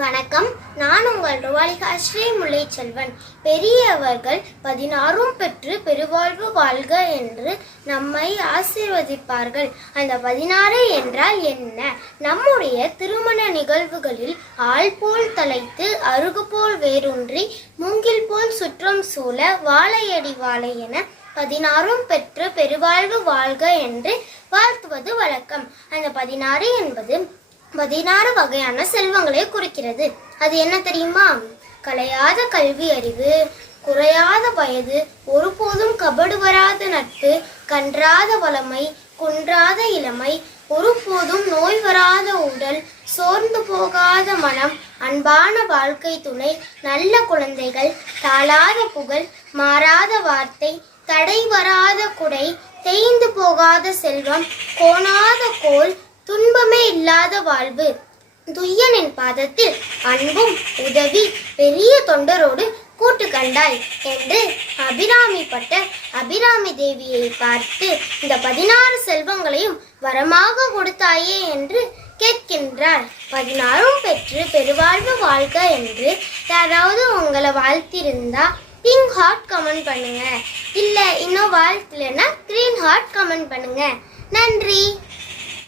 வணக்கம். நான் உங்கள் ருவாலிகா ஸ்ரீ முல்லைச்செல்வன். பெரியவர்கள் 16 பெற்று பெருவாழ்வு வாழ்க என்று நம்மை ஆசீர்வதிப்பார்கள். அந்த 16 என்றால் என்ன? நம்முடைய திருமண நிகழ்வுகளில் ஆள் போல் தலைத்து அருகு போல் வேரூன்றி மூங்கில் போல் சுற்றம் சூழ வாழையடி வாழை என 16 பெற்று பெருவாழ்வு வாழ்க என்று வாழ்த்துவது வழக்கம். அந்த 16 என்பது 16 வகையான செல்வங்களை குறிக்கிறது. அது என்ன தெரியுமா? கலையாத கல்வி அறிவு, குறையாத வயது, ஒருபோதும் கபடு வராத நட்பு, கன்றாத வளமை, குன்றாத இளமை, ஒருபோதும் நோய் வராத உடல், சோர்ந்து போகாத மனம், அன்பான வாழ்க்கை துணை, நல்ல குழந்தைகள், தாழாத புகழ், மாறாத வார்த்தை, தடை வராத குடை, தேய்ந்து போகாத செல்வம், கோணாத கோல், துன்பமே இல்லாத வாழ்வு, துய்யனின் பாதத்தில் அன்பும் உதவி, பெரிய தொண்டரோடு கூட்டு கண்டாய் என்று அபிராமிப்பட்ட அபிராமி தேவியை பார்த்து இந்த 16 செல்வங்களையும் வரமாக கொடுத்தாயே என்று கேட்கின்றார். 16 பெற்று பெருவாழ்வு வாழ்க என்று யாராவது உங்களை வாழ்த்திருந்தா பிங்க் ஹார்ட் கமெண்ட் பண்ணுங்க. இல்லை இன்னும் வாழ்த்துலன்னா கிரீன் ஹார்ட் கமெண்ட் பண்ணுங்க. நன்றி.